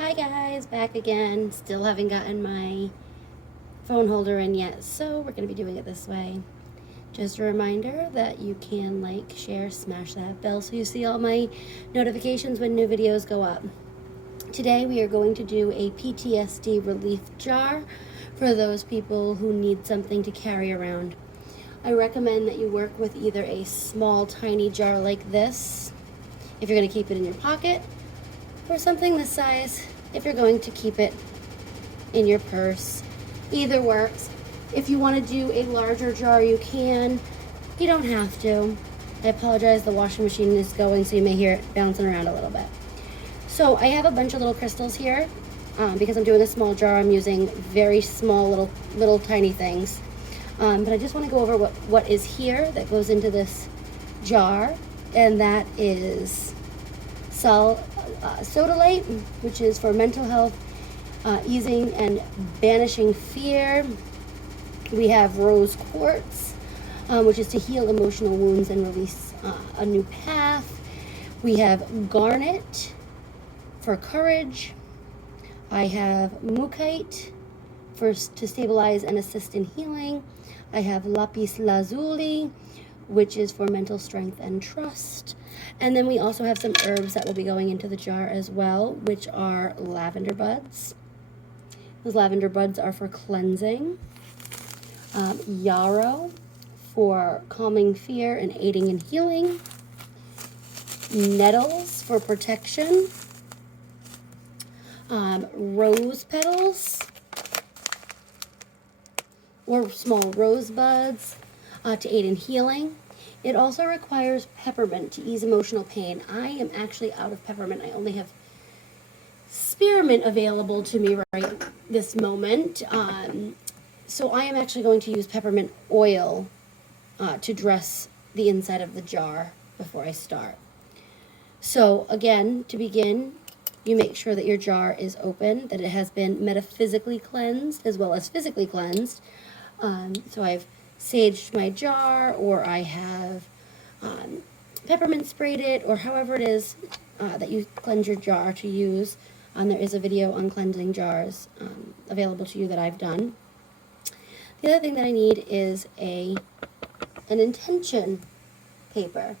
Hi guys, back again. Still haven't gotten my phone holder in yet, so we're going to be doing it this way. Just a reminder that you can like, share, smash that bell so you see all my notifications when new videos go up. Today we are going to do a PTSD relief jar for those people who need something to carry around. I recommend that you work with either a small tiny jar like this if you're going to keep it in your pocket, or something this size if you're going to keep it in your purse. Either works. If you want to do a larger jar, you can. You don't have to. I apologize, the washing machine is going, so you may hear it bouncing around a little bit. So I have a bunch of little crystals here. Because I'm doing a small jar, I'm using very small little tiny things. But I just want to go over what is here that goes into this jar, and that is sodalite, which is for mental health, easing and banishing fear. We have rose quartz, which is to heal emotional wounds and release a new path. We have garnet for courage. I have mukite to stabilize and assist in healing. I have lapis lazuli, which is for mental strength and trust. And then we also have some herbs that will be going into the jar as well, which are lavender buds. Those lavender buds are for cleansing. Yarrow for calming fear and aiding in healing. Nettles for protection. Rose petals or small rose buds to aid in healing. It also requires peppermint to ease emotional pain. I am actually out of peppermint. I only have spearmint available to me right this moment. So I am actually going to use peppermint oil to dress the inside of the jar before I start. So again, to begin, you make sure that your jar is open, that it has been metaphysically cleansed as well as physically cleansed. So I've saged my jar, or I have peppermint sprayed it, or however it is that you cleanse your jar to use. There is a video on cleansing jars available to you that I've done. The other thing that I need is an intention paper.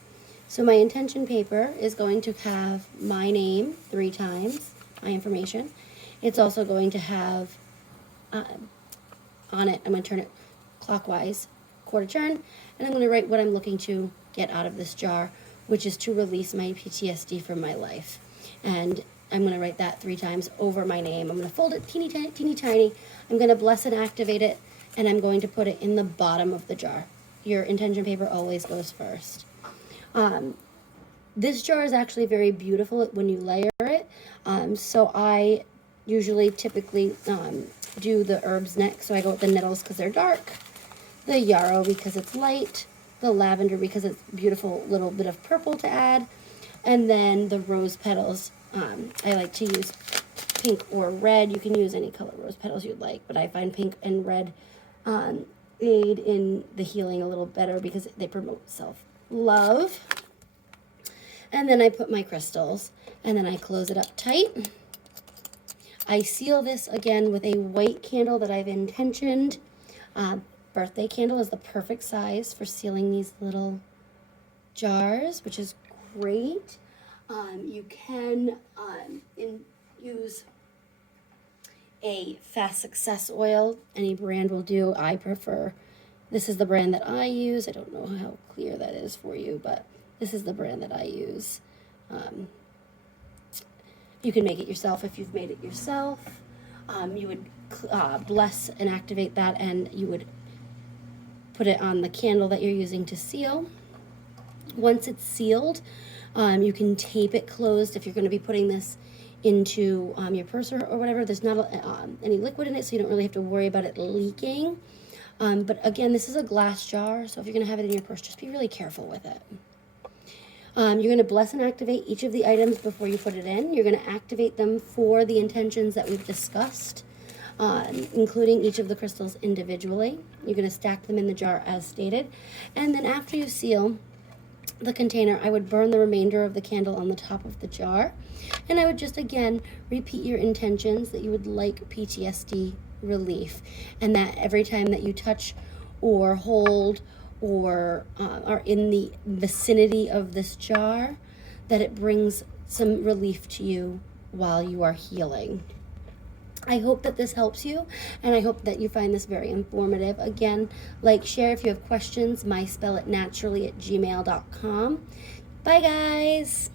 So my intention paper is going to have my name 3 times, my information. It's also going to have on it, I'm going to turn it clockwise, quarter turn, and I'm going to write what I'm looking to get out of this jar, which is to release my PTSD from my life. And I'm going to write that 3 times over my name. I'm going to fold it teeny tiny. I'm going to bless and activate it, and I'm going to put it in the bottom of the jar. Your intention paper always goes first. This jar is actually very beautiful when you layer it. So I typically do the herbs next. So I go with the nettles because they're dark, the yarrow because it's light, the lavender because it's beautiful little bit of purple to add, and then the rose petals. I like to use pink or red. You can use any color rose petals you'd like, but I find pink and red aid in the healing a little better because they promote self-love. And then I put my crystals, and then I close it up tight. I seal this again with a white candle that I've intentioned. Birthday candle is the perfect size for sealing these little jars, which is great. You can use a fast success oil. Any brand will do. I prefer, this is the brand that I use. I don't know how clear that is for you, but this is the brand that I use. You can make it yourself if you've made it yourself. You would bless and activate that, and you would put it on the candle that you're using to seal. Once it's sealed, you can tape it closed if you're going to be putting this into your purse or whatever. There's not any liquid in it, so you don't really have to worry about it leaking. But again, this is a glass jar, so if you're going to have it in your purse, just be really careful with it. You're going to bless and activate each of the items before you put it in. You're going to activate them for the intentions that we've discussed, including each of the crystals individually. You're going to stack them in the jar as stated. And then after you seal, the container, I would burn the remainder of the candle on the top of the jar. And I would just, again, repeat your intentions that you would like PTSD relief, and that every time that you touch or hold or are in the vicinity of this jar, that it brings some relief to you while you are healing. I hope that this helps you, and I hope that you find this very informative. Again, like, share if you have questions, myspellitnaturally@gmail.com. Bye, guys.